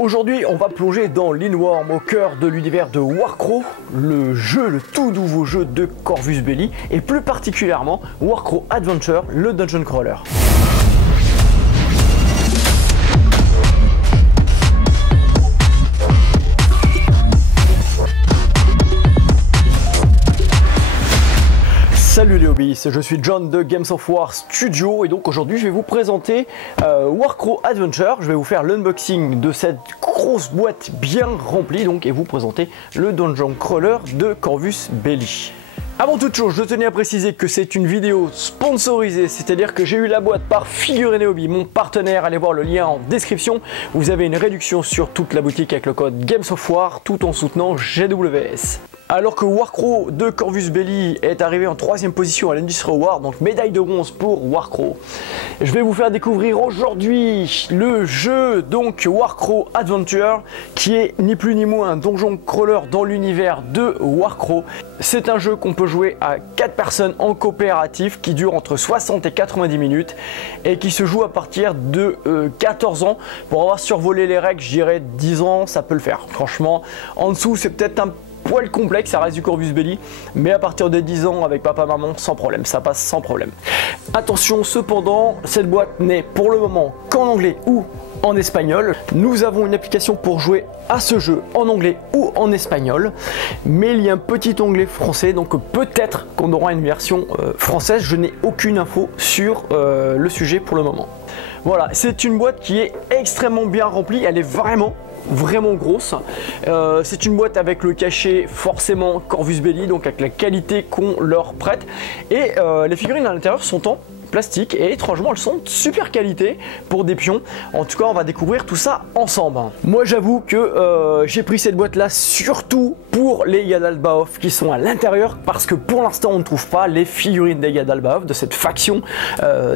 Aujourd'hui, on va plonger dans l'Inworm, au cœur de l'univers de Warcraft, le tout nouveau jeu de Corvus Belli, et plus particulièrement Warcraft Adventure, le dungeon crawler. Salut les hobbyistes, je suis John de Games of War Studio et donc aujourd'hui je vais vous présenter Warcraft Adventure. Je vais vous faire l'unboxing de cette grosse boîte bien remplie donc, et vous présenter le dungeon crawler de Corvus Belli. Avant toute chose, je tenais à préciser que c'est une vidéo sponsorisée, c'est-à-dire que j'ai eu la boîte par Figurines Hobby, mon partenaire. Allez voir le lien en description. Vous avez une réduction sur toute la boutique avec le code Games of War tout en soutenant GWS. Alors que Warcraft de Corvus Belli est arrivé en 3e position à l'Industry Award, donc médaille de bronze pour Warcraft, je vais vous faire découvrir aujourd'hui le jeu donc Warcraft Adventure, qui est ni plus ni moins un donjon crawler dans l'univers de Warcraft. C'est un jeu qu'on peut jouer à 4 personnes en coopératif, qui dure entre 60 et 90 minutes et qui se joue à partir de 14 ans. Pour avoir survolé les règles, je dirais 10 ans, ça peut le faire. Franchement, en dessous, c'est peut-être un poil complexe, ça reste du Corvus Belli, mais à partir de 10 ans avec papa maman, sans problème, ça passe sans problème. Attention cependant, cette boîte n'est pour le moment qu'en anglais ou en espagnol. Nous avons une application pour jouer à ce jeu en anglais ou en espagnol, mais il y a un petit onglet français, donc peut-être qu'on aura une version française. Je n'ai aucune info sur le sujet pour le moment. Voilà, c'est une boîte qui est extrêmement bien remplie, elle est vraiment grosse. C'est une boîte avec le cachet forcément Corvus Belli, donc avec la qualité qu'on leur prête, et les figurines à l'intérieur sont en plastique et étrangement elles sont de super qualité pour des pions. En tout cas, on va découvrir tout ça ensemble. Moi j'avoue que j'ai pris cette boîte là surtout pour les Yadalbaoth qui sont à l'intérieur, parce que pour l'instant on ne trouve pas les figurines des Yadalbaoth, de cette faction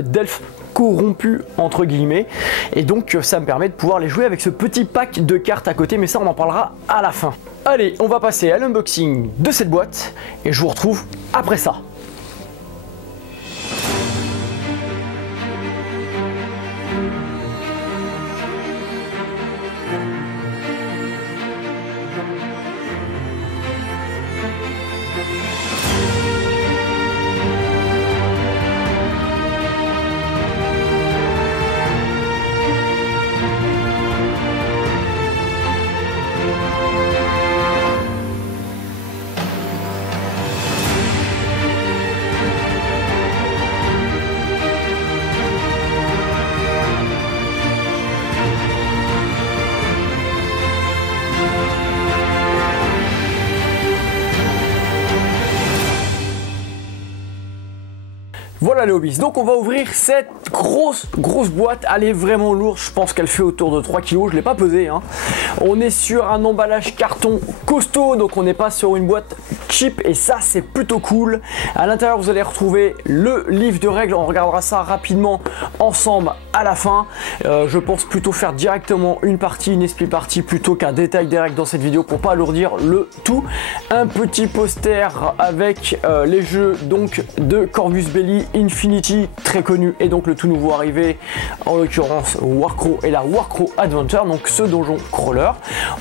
d'elfes corrompus entre guillemets, et donc ça me permet de pouvoir les jouer avec ce petit pack de cartes à côté, mais ça on en parlera à la fin. Allez, on va passer à l'unboxing de cette boîte et je vous retrouve après ça. Voilà les hobbies, donc on va ouvrir cette grosse boîte. Elle est vraiment lourde, je pense qu'elle fait autour de 3 kg, je ne l'ai pas pesée hein. On est sur un emballage carton costaud, donc on n'est pas sur une boîte cheap, et ça c'est plutôt cool. À l'intérieur vous allez retrouver le livre de règles, on regardera ça rapidement ensemble à la fin. Je pense plutôt faire directement une split partie plutôt qu'un détail des règles dans cette vidéo pour pas alourdir le tout. Un petit poster avec les jeux donc de Corvus Belli Infinity, très connu, et donc le tout nouveau arrivé, en l'occurrence Warcraft et la Warcraft Adventure, donc ce donjon crawler.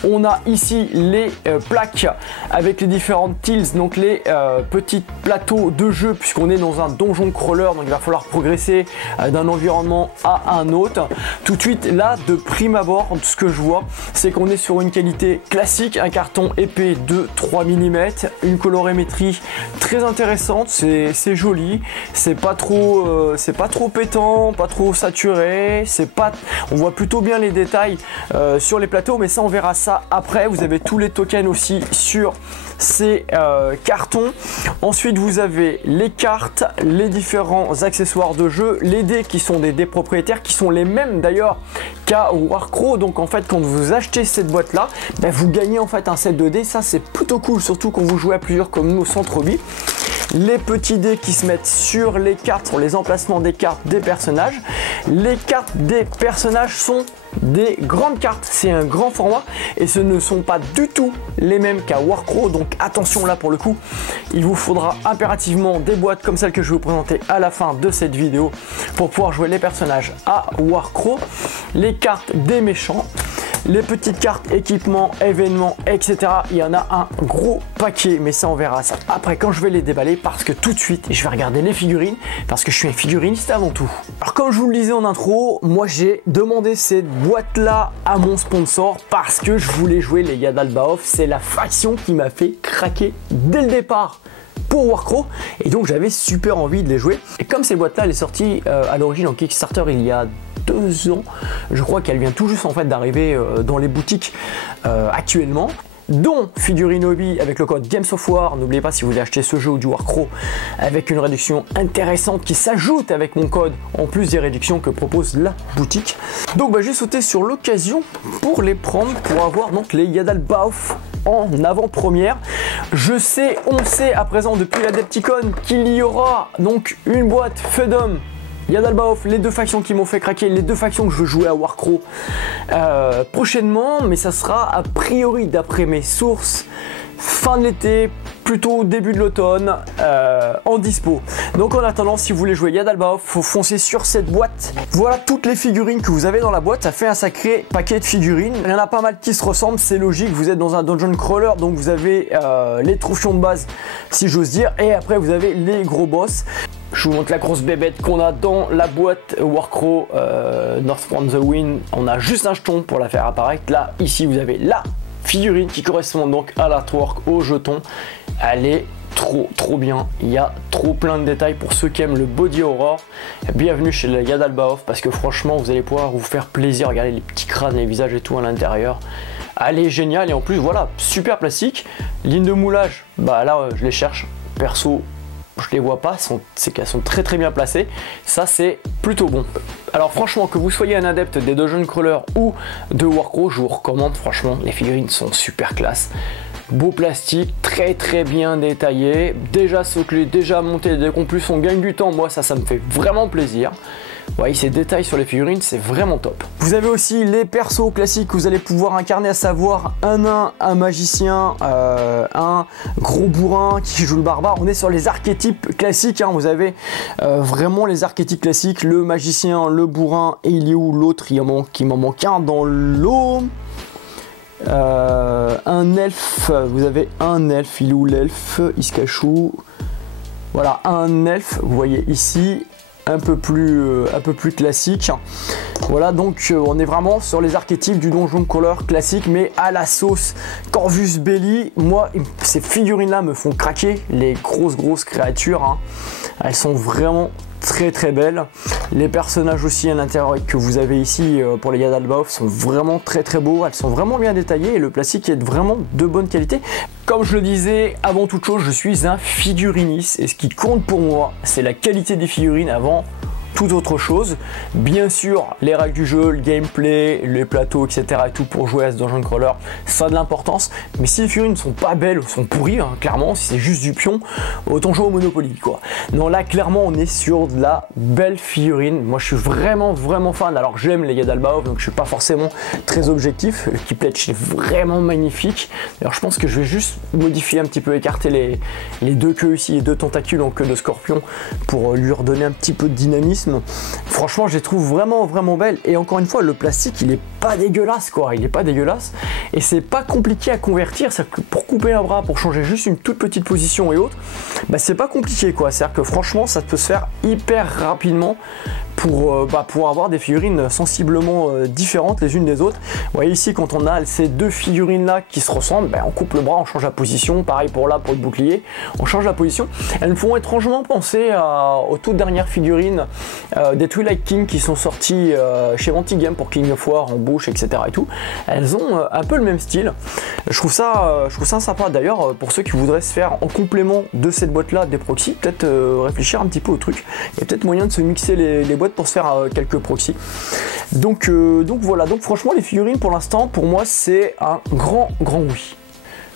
On a ici les plaques avec les différentes tiles, donc les petits plateaux de jeu, puisqu'on est dans un donjon crawler, donc il va falloir progresser d'un environnement à un autre. Tout de suite là, de prime abord, ce que je vois, c'est qu'on est sur une qualité classique, un carton épais de 3 mm, une colorimétrie très intéressante, c'est joli, c'est pas trop pétant, pas trop saturé, on voit plutôt bien les détails sur les plateaux, mais ça on verra ça après. Vous avez tous les tokens aussi sur ces cartons. Ensuite vous avez les cartes, les différents accessoires de jeu, les dés qui sont des dés propriétaires, qui sont les mêmes d'ailleurs qu'à Warcraft. Donc en fait quand vous achetez cette boîte là, vous gagnez en fait un set de dés. Ça c'est plutôt cool, surtout quand vous jouez à plusieurs comme nous au centre hobby. Les petits dés qui se mettent sur les cartes, sur les emplacements des cartes des personnages. Les cartes des personnages sont des grandes cartes, c'est un grand format et ce ne sont pas du tout les mêmes qu'à Warcraft, donc attention là pour le coup, il vous faudra impérativement des boîtes comme celle que je vais vous présenter à la fin de cette vidéo pour pouvoir jouer les personnages à Warcraft. Les cartes des méchants, Les petites cartes, équipements, événements, etc. Il y en a un gros paquet, mais ça on verra ça après quand je vais les déballer, parce que tout de suite je vais regarder les figurines, parce que je suis un figuriniste avant tout. Alors comme je vous le disais en intro, moi j'ai demandé cette boîte là à mon sponsor parce que je voulais jouer les Yadalbaoth. C'est la faction qui m'a fait craquer dès le départ pour Warcraft, et donc j'avais super envie de les jouer. Et comme cette boîte là elle est sortie à l'origine en Kickstarter il y a 2 ans, je crois qu'elle vient tout juste en fait d'arriver dans les boutiques actuellement, dont Figurine Hobby avec le code Games of War. N'oubliez pas, si vous voulez acheter ce jeu ou du Warcraft avec une réduction intéressante qui s'ajoute avec mon code, en plus des réductions que propose la boutique. Donc j'ai sauté sur l'occasion pour les prendre, pour avoir donc les Yadalbaoth en avant-première. On sait à présent depuis l'Adepticon qu'il y aura donc une boîte Fedom Yadalbaoth, les 2 factions qui m'ont fait craquer, les 2 factions que je veux jouer à Warcraft prochainement, mais ça sera a priori, d'après mes sources, fin de l'été, plutôt début de l'automne, en dispo. Donc en attendant, si vous voulez jouer Yadalbaoth, faut foncer sur cette boîte. Voilà toutes les figurines que vous avez dans la boîte. Ça fait un sacré paquet de figurines. Il y en a pas mal qui se ressemblent, c'est logique. Vous êtes dans un dungeon crawler, donc vous avez les troufions de base, si j'ose dire, et après vous avez les gros boss. Je vous montre la grosse bébête qu'on a dans la boîte Warcraft North from the Wind. On a juste un jeton pour la faire apparaître. Là, ici, vous avez la figurine qui correspond donc à l'artwork, au jeton. Elle est trop bien. Il y a trop plein de détails pour ceux qui aiment le body horror. Bienvenue chez les Yadalbaoth, parce que franchement, vous allez pouvoir vous faire plaisir. Regardez les petits crânes, les visages et tout à l'intérieur. Elle est géniale, et en plus, voilà, super plastique. Ligne de moulage, là, je les cherche. Perso, je les vois pas, c'est qu'elles sont très bien placées. Ça, c'est plutôt bon. Alors franchement, que vous soyez un adepte des dungeon crawlers ou de Warcraft, je vous recommande. Franchement, les figurines sont super classe. Beau plastique, très bien détaillé, déjà soclé, déjà monté. Dès qu'en plus on gagne du temps, moi ça me fait vraiment plaisir. Vous voyez, ces détails sur les figurines, c'est vraiment top. Vous avez aussi les persos classiques que vous allez pouvoir incarner, à savoir un nain, un magicien, un gros bourrin qui joue le barbare. On est sur les archétypes classiques, hein. Vous avez vraiment les archétypes classiques, le magicien, le bourrin, et il est où l'autre? Il m'en manque un dans l'eau. Un elfe, vous avez un elfe, il est où l'elfe? Il se cache où? Voilà, un elfe, vous voyez ici, un peu plus classique. Voilà, donc on est vraiment sur les archétypes du donjon crawler classique, mais à la sauce Corvus Belli. Moi, ces figurines là me font craquer, les grosses créatures, hein. Elles sont vraiment très belles. Les personnages aussi à l'intérieur que vous avez ici pour les Yadalbaoth sont vraiment très beaux. Elles sont vraiment bien détaillées et le plastique est vraiment de bonne qualité. Comme je le disais, avant toute chose, je suis un figuriniste, et ce qui compte pour moi, c'est la qualité des figurines avant toute autre chose. Bien sûr, les règles du jeu, le gameplay, les plateaux, etc. et tout pour jouer à ce dungeon crawler, ça a de l'importance. Mais si les figurines ne sont pas belles, sont pourries, hein, clairement, si c'est juste du pion, autant jouer au Monopoly, quoi. Non, là, clairement, on est sur de la belle figurine. Moi, je suis vraiment fan. Alors, j'aime les Yadalbaoth, donc je suis pas forcément très objectif. Le key pledge est vraiment magnifique. Alors, je pense que je vais juste modifier un petit peu, écarter les 2 queues ici, les 2 tentacules en queue de scorpion pour lui redonner un petit peu de dynamisme. Franchement, je les trouve vraiment belles, et encore une fois, le plastique il est pas dégueulasse, quoi. Il est pas dégueulasse, et c'est pas compliqué à convertir. C'est-à-dire que pour couper un bras, pour changer juste une toute petite position et autres, c'est pas compliqué, quoi. C'est-à-dire que franchement, ça peut se faire hyper rapidement pour avoir des figurines sensiblement différentes les unes des autres. Vous voyez ici, quand on a ces 2 figurines là qui se ressemblent, on coupe le bras, on change la position. Pareil pour le bouclier, on change la position. Elles me font étrangement penser aux toutes dernières figurines des Twilight King qui sont sorties chez Anti-Game pour King of War en bouche, etc. et tout. Elles ont un peu le même style. Je trouve ça sympa. D'ailleurs, pour ceux qui voudraient se faire en complément de cette boîte là des proxys, peut-être réfléchir un petit peu au truc. Il y a peut-être moyen de se mixer les boîtes pour se faire quelques proxys. Donc voilà, donc franchement les figurines pour l'instant, pour moi c'est un grand oui.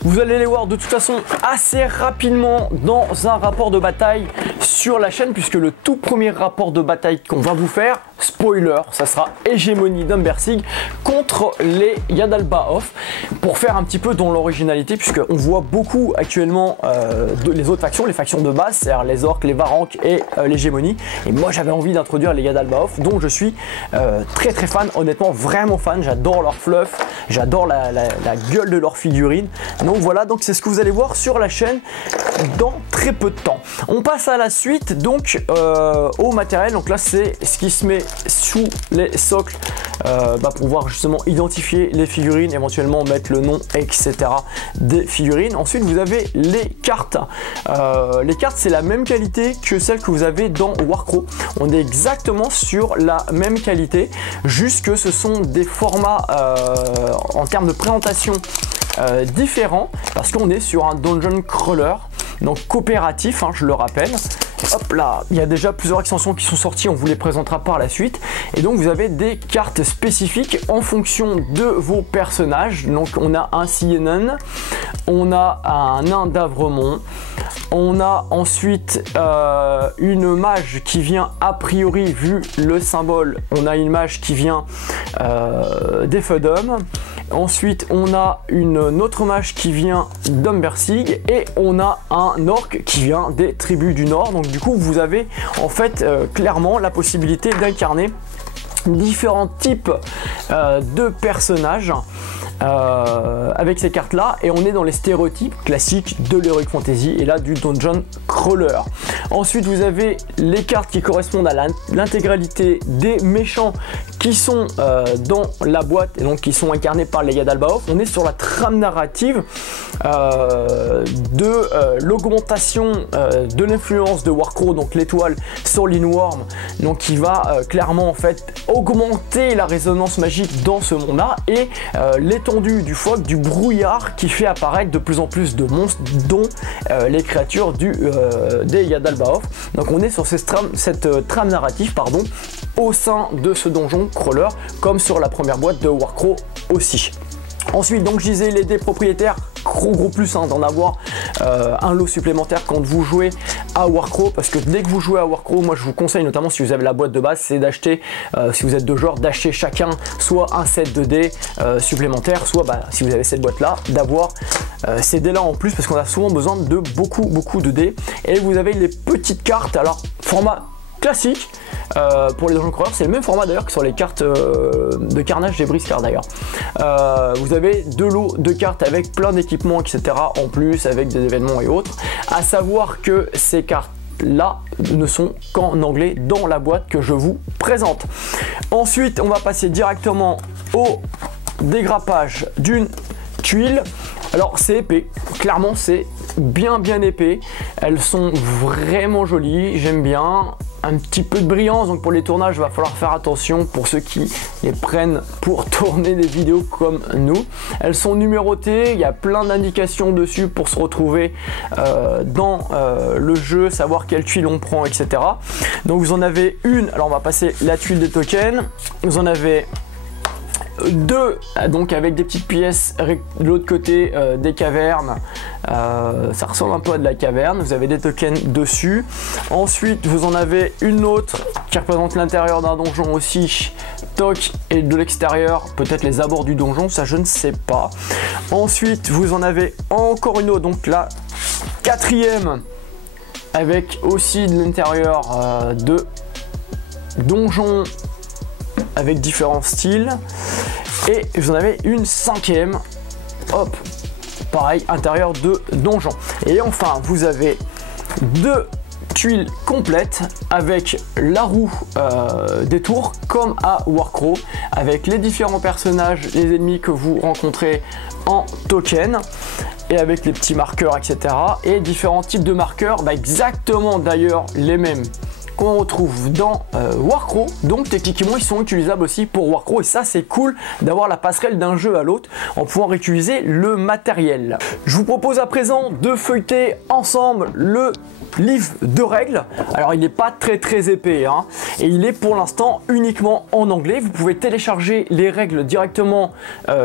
Vous allez les voir de toute façon assez rapidement dans un rapport de bataille sur la chaîne, puisque le tout premier rapport de bataille qu'on va vous faire, spoiler, ça sera Hégémonie d'Umbersig contre les Yadalba Off, pour faire un petit peu dans l'originalité, puisqu'on voit beaucoup actuellement les autres factions, les factions de base, c'est-à-dire les orques, les varanques et l'Hégémonie. Et moi j'avais envie d'introduire les Yadalba Off, dont je suis très fan, honnêtement vraiment fan. J'adore leur fluff, j'adore la gueule de leur figurine. Donc voilà, donc c'est ce que vous allez voir sur la chaîne dans très peu de temps. On passe à la suite, donc au matériel. Donc là c'est ce qui se met sous les socles pour pouvoir justement identifier les figurines, éventuellement mettre le nom, etc. des figurines. Ensuite vous avez les cartes. Les cartes, c'est la même qualité que celle que vous avez dans Warcraft. On est exactement sur la même qualité, juste que ce sont des formats en termes de présentation différents, parce qu'on est sur un dungeon crawler, donc coopératif, hein, je le rappelle. Hop là, il y a déjà plusieurs extensions qui sont sorties, on vous les présentera par la suite. Et donc vous avez des cartes spécifiques en fonction de vos personnages. Donc on a un Siennan, on a un nain d'Avremont, on a ensuite une mage qui vient, a priori, vu le symbole, on a une mage qui vient d'Effedom. Ensuite, on a une autre mage qui vient d'Umbersig et on a un orc qui vient des tribus du Nord. Donc du coup, vous avez en fait clairement la possibilité d'incarner différents types de personnages avec ces cartes là, et on est dans les stéréotypes classiques de l'Heroic Fantasy et là du Dungeon Crawler. Ensuite vous avez les cartes qui correspondent à l'intégralité des méchants qui sont dans la boîte et donc qui sont incarnés par les Yadalba Off. On est sur la trame narrative de l'augmentation de l'influence de Warcraft, donc l'étoile sur Linworm, donc qui va clairement en fait augmenter la résonance magique dans ce monde là, et l'étendue du fog, du brouillard qui fait apparaître de plus en plus de monstres, dont les créatures des Yadalba Off. Donc on est sur cette trame narrative au sein de ce donjon crawler, comme sur la première boîte de Warcraft aussi. Ensuite, donc je disais, les dés propriétaires, gros plus d'en avoir un lot supplémentaire quand vous jouez à Warcraft, parce que dès que vous jouez à Warcraft, moi je vous conseille, notamment si vous avez la boîte de base, c'est d'acheter, si vous êtes de genre, d'acheter chacun soit un set de dés supplémentaires, soit si vous avez cette boîte là, d'avoir ces dés là en plus, parce qu'on a souvent besoin de beaucoup de dés. Et vous avez les petites cartes, alors format classique pour les donjons crawlers, c'est le même format d'ailleurs que sur les cartes de carnage des briscards d'ailleurs. Vous avez deux lots de cartes avec plein d'équipements, etc. en plus, avec des événements et autres. À savoir que ces cartes là ne sont qu'en anglais dans la boîte que je vous présente. Ensuite on va passer directement au dégrappage d'une tuile. Alors c'est épais, clairement c'est bien épais, elles sont vraiment jolies, j'aime bien. Un petit peu de brillance, donc pour les tournages il va falloir faire attention pour ceux qui les prennent pour tourner des vidéos comme nous. Elles sont numérotées, il y a plein d'indications dessus pour se retrouver dans le jeu, savoir quelle tuile on prend, etc. Donc vous en avez une, alors on va passer la tuile des tokens, vous en avez deux, donc avec des petites pièces de l'autre côté des cavernes, ça ressemble un peu à de la caverne, vous avez des tokens dessus. Ensuite vous en avez une autre qui représente l'intérieur d'un donjon aussi, toc, et de l'extérieur peut-être les abords du donjon, ça je ne sais pas. Ensuite vous en avez encore une autre, donc la quatrième, avec aussi de l'intérieur de donjon avec différents styles. Et vous en avez une cinquième, hop, pareil, intérieur de donjon. Et enfin vous avez deux tuiles complètes avec la roue des tours comme à Warcraft, avec les différents personnages, les ennemis que vous rencontrez en token, et avec les petits marqueurs, etc. Et différents types de marqueurs, exactement d'ailleurs les mêmes qu'on retrouve dans Warcraft, donc techniquement ils sont utilisables aussi pour Warcraft, et ça c'est cool d'avoir la passerelle d'un jeu à l'autre en pouvant réutiliser le matériel. Je vous propose à présent de feuilleter ensemble le livre de règles. Alors il n'est pas très épais hein, et il est pour l'instant uniquement en anglais. Vous pouvez télécharger les règles directement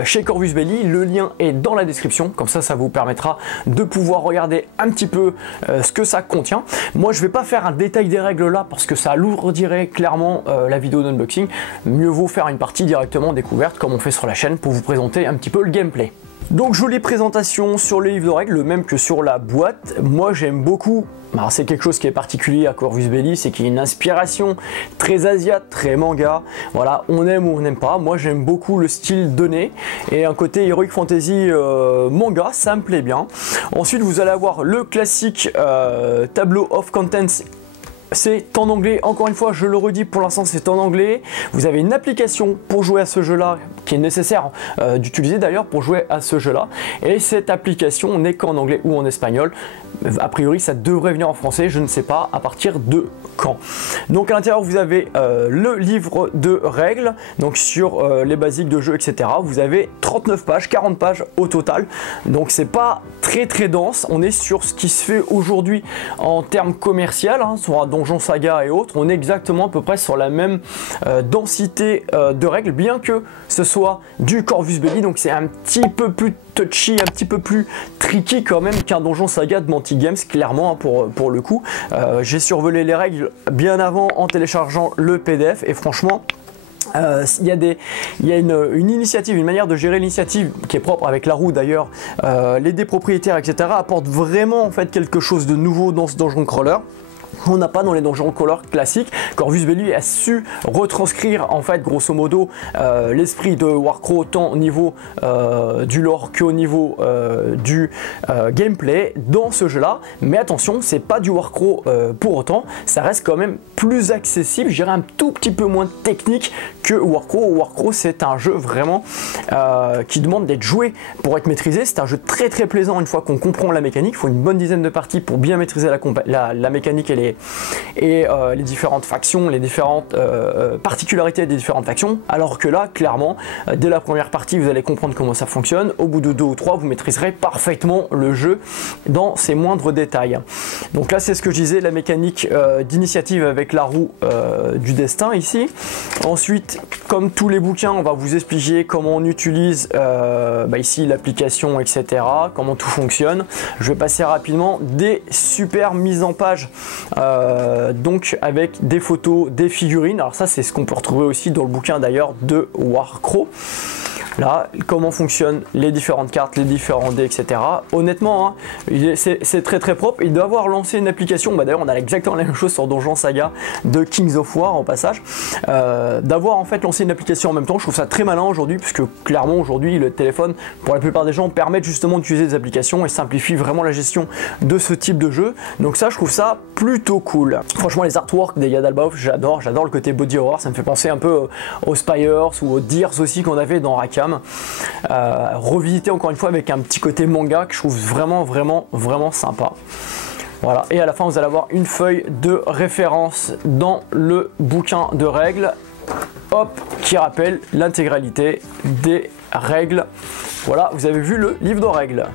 chez Corvus Belli. Le lien est dans la description, comme ça vous permettra de pouvoir regarder un petit peu ce que ça contient. Moi je vais pas faire un détail des règles là parce que ça alourdirait clairement la vidéo d'unboxing. Mieux vaut faire une partie directement découverte comme on fait sur la chaîne pour vous présenter un petit peu le gameplay. Donc jolie présentation sur le livre de règles, le même que sur la boîte. Moi j'aime beaucoup, c'est quelque chose qui est particulier à Corvus Belli, c'est qu'il y a une inspiration très asiate, très manga. Voilà, on aime ou on n'aime pas. Moi j'aime beaucoup le style donné et un côté Heroic Fantasy manga, ça me plaît bien. Ensuite vous allez avoir le classique tableau of contents. C'est en anglais, encore une fois je le redis, pour l'instant c'est en anglais. Vous avez une application pour jouer à ce jeu là qui est nécessaire d'utiliser d'ailleurs pour jouer à ce jeu là, et cette application n'est qu'en anglais ou en espagnol. A priori ça devrait venir en français, je ne sais pas à partir de quand. Donc à l'intérieur vous avez le livre de règles, donc sur les basiques de jeu etc. Vous avez 39 pages, 40 pages au total, donc c'est pas très dense. On est sur ce qui se fait aujourd'hui en termes commercial hein, sur un Donjon Saga et autres. On est exactement à peu près sur la même densité de règles, bien que ce soit du Corvus Belli, donc c'est un petit peu plus touchy, un petit peu plus tricky quand même qu'un Donjon Saga de Mantic Games, clairement hein, pour le coup. J'ai survolé les règles bien avant en téléchargeant le PDF et franchement il y a une initiative, une manière de gérer l'initiative qui est propre avec la roue d'ailleurs. Les dés propriétaires etc. apportent vraiment en fait quelque chose de nouveau dans ce Dungeon Crawler. On n'a pas dans les Dungeon Crawler classiques. Corvus Belli a su retranscrire en fait grosso modo l'esprit de Warcraft tant au niveau du lore qu'au niveau du gameplay dans ce jeu là. Mais attention, c'est pas du Warcraft pour autant, ça reste quand même plus accessible, je dirais un tout petit peu moins technique que Warcraft. Warcraft c'est un jeu vraiment qui demande d'être joué pour être maîtrisé. C'est un jeu très plaisant une fois qu'on comprend la mécanique. Il faut une bonne dizaine de parties pour bien maîtriser la mécanique et les différentes factions, les différentes particularités des différentes factions, alors que là clairement dès la première partie vous allez comprendre comment ça fonctionne. Au bout de 2 ou 3 vous maîtriserez parfaitement le jeu dans ses moindres détails. Donc là c'est ce que je disais, la mécanique d'initiative avec la roue du destin ici. Ensuite comme tous les bouquins on va vous expliquer comment on utilise ici l'application etc, comment tout fonctionne. Je vais passer rapidement des super mises en page donc avec des photos, des figurines. Alors ça c'est ce qu'on peut retrouver aussi dans le bouquin d'ailleurs de Warcraft. Là, comment fonctionnent les différentes cartes, les différents dés, etc. Honnêtement, hein, c'est très propre. Il doit avoir lancé une application, d'ailleurs on a exactement la même chose sur Donjon Saga de Kings of War en passage. D'avoir en fait lancé une application en même temps, je trouve ça très malin aujourd'hui, puisque clairement aujourd'hui le téléphone, pour la plupart des gens, permet justement d'utiliser des applications et simplifie vraiment la gestion de ce type de jeu. Donc ça, je trouve ça plutôt cool. Franchement, les artworks des Yadalbaoth, j'adore le côté body horror, ça me fait penser un peu aux Spires ou aux Deers aussi qu'on avait dans Raqam. Revisiter encore une fois avec un petit côté manga que je trouve vraiment sympa. Voilà, et à la fin vous allez avoir une feuille de référence dans le bouquin de règles, hop, qui rappelle l'intégralité des règles. Voilà, vous avez vu le livre de règles.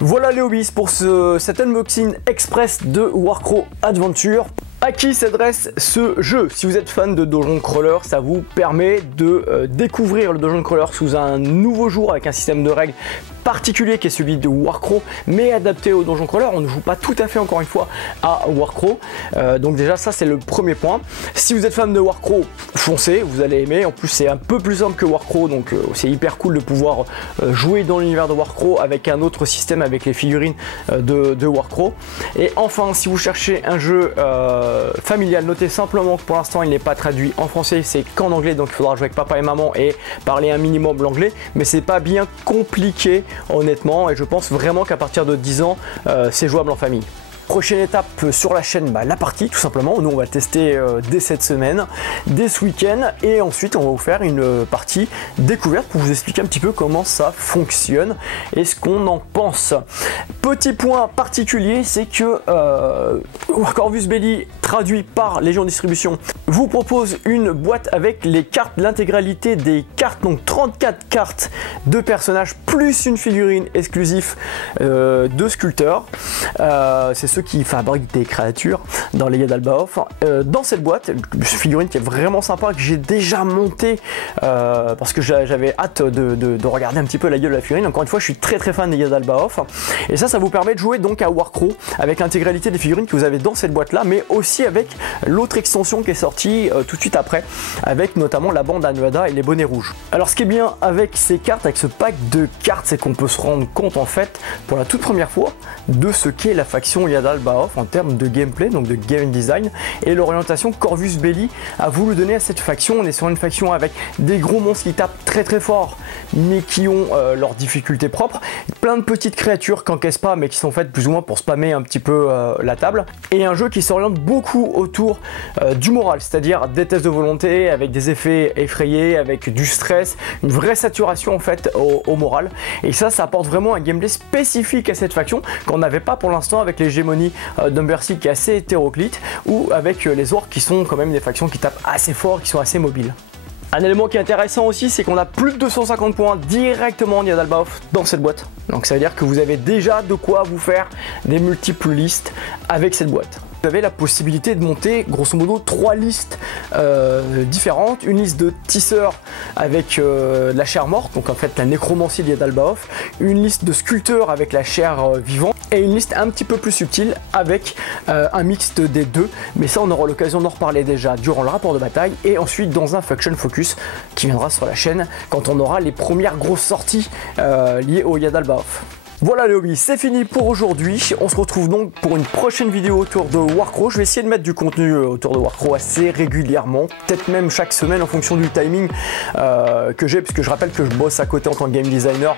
Voilà les hobbies pour cet unboxing express de Warcraft Adventure. À qui s'adresse ce jeu? Si vous êtes fan de Dungeon Crawler, ça vous permet de découvrir le Dungeon Crawler sous un nouveau jour avec un système de règles particulier qui est celui de Warcraft, mais adapté au Dungeon Crawler. On ne joue pas tout à fait encore une fois à Warcraft, donc déjà ça c'est le premier point. Si vous êtes fan de Warcraft, foncez, vous allez aimer. En plus c'est un peu plus simple que Warcraft, donc c'est hyper cool de pouvoir jouer dans l'univers de Warcraft avec un autre système, avec les figurines de Warcraft. Et enfin, si vous cherchez un jeu familial, notez simplement que pour l'instant il n'est pas traduit en français, c'est qu'en anglais, donc il faudra jouer avec papa et maman et parler un minimum l'anglais, mais c'est pas bien compliqué honnêtement, et je pense vraiment qu'à partir de 10 ans c'est jouable en famille. Prochaine étape sur la chaîne, la partie tout simplement. Nous on va le tester dès cette semaine, dès ce week-end, et ensuite on va vous faire une partie découverte pour vous expliquer un petit peu comment ça fonctionne et ce qu'on en pense. Petit point particulier, c'est que Corvus Belli, traduit par Légion Distribution, vous propose une boîte avec les cartes, l'intégralité des cartes, donc 34 cartes de personnages plus une figurine exclusive de sculpteur. C'est ceux qui fabriquent des créatures dans les Yadalbaoth. Dans cette boîte, une figurine qui est vraiment sympa, que j'ai déjà montée parce que j'avais hâte de regarder un petit peu la gueule de la figurine. Encore une fois, je suis très fan des Yadalbaoth. Et ça vous permet de jouer donc à Warcraw avec l'intégralité des figurines que vous avez dans cette boîte là, mais aussi avec l'autre extension qui est sortie tout de suite après, avec notamment la bande Anuada et les bonnets rouges. Alors ce qui est bien avec ces cartes, avec ce pack de cartes, c'est qu'on peut se rendre compte en fait pour la toute première fois de ce qu'est la faction Yadalbaoth en termes de gameplay, donc de game design, et l'orientation Corvus Belli a voulu donner à cette faction. On est sur une faction avec des gros monstres qui tapent très fort, mais qui ont leurs difficultés propres, plein de petites créatures qui encaissent pas, mais qui sont faites plus ou moins pour spammer un petit peu la table, et un jeu qui s'oriente beaucoup autour du moral, c'est-à-dire des tests de volonté avec des effets effrayés, avec du stress, une vraie saturation en fait au moral, et ça apporte vraiment un gameplay spécifique à cette faction qu'on n'avait pas pour l'instant avec l'hégémonie d'Umberseek qui est assez hétéroclite, ou avec les orques qui sont quand même des factions qui tapent assez fort, qui sont assez mobiles. Un élément qui est intéressant aussi, c'est qu'on a plus de 250 points directement en Yadalbaoth dans cette boîte. Donc ça veut dire que vous avez déjà de quoi vous faire des multiples listes avec cette boîte. Vous avez la possibilité de monter grosso modo 3 listes différentes. Une liste de tisseurs avec la chair morte, donc en fait la nécromancie de Yadalbaoth. Une liste de sculpteurs avec la chair vivante. Et une liste un petit peu plus subtile avec un mixte des deux. Mais ça on aura l'occasion d'en reparler déjà durant le rapport de bataille. Et ensuite dans un Faction Focus qui viendra sur la chaîne quand on aura les premières grosses sorties liées au Yadalbaoth. Voilà les hobbies, c'est fini pour aujourd'hui. On se retrouve donc pour une prochaine vidéo autour de Warcraw. Je vais essayer de mettre du contenu autour de Warcraw assez régulièrement, peut-être même chaque semaine en fonction du timing que j'ai, puisque je rappelle que je bosse à côté en tant que game designer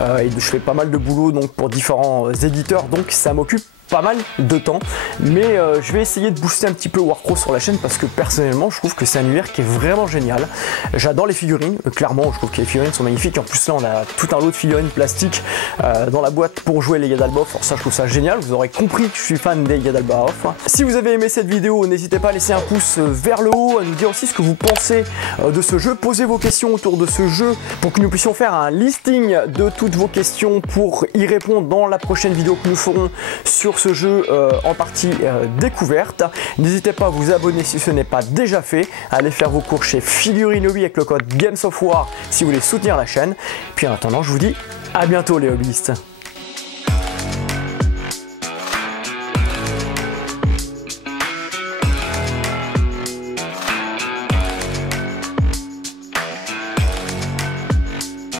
et je fais pas mal de boulot donc pour différents éditeurs, donc ça m'occupe pas mal de temps, mais je vais essayer de booster un petit peu Warcraw sur la chaîne parce que personnellement je trouve que c'est un univers qui est vraiment génial. J'adore les figurines, clairement je trouve que les figurines sont magnifiques. En plus là on a tout un lot de figurines plastiques dans la boîte pour jouer les Yadalbaoth. Alors ça je trouve ça génial, vous aurez compris que je suis fan des Yadalbaoth. Si vous avez aimé cette vidéo, n'hésitez pas à laisser un pouce vers le haut, à nous dire aussi ce que vous pensez de ce jeu, posez vos questions autour de ce jeu pour que nous puissions faire un listing de toutes vos questions pour y répondre dans la prochaine vidéo que nous ferons sur ce jeu en partie découverte. N'hésitez pas à vous abonner si ce n'est pas déjà fait, à aller faire vos cours chez Figurine Hobby avec le code Games of War si vous voulez soutenir la chaîne. Puis en attendant, je vous dis à bientôt les hobbyistes.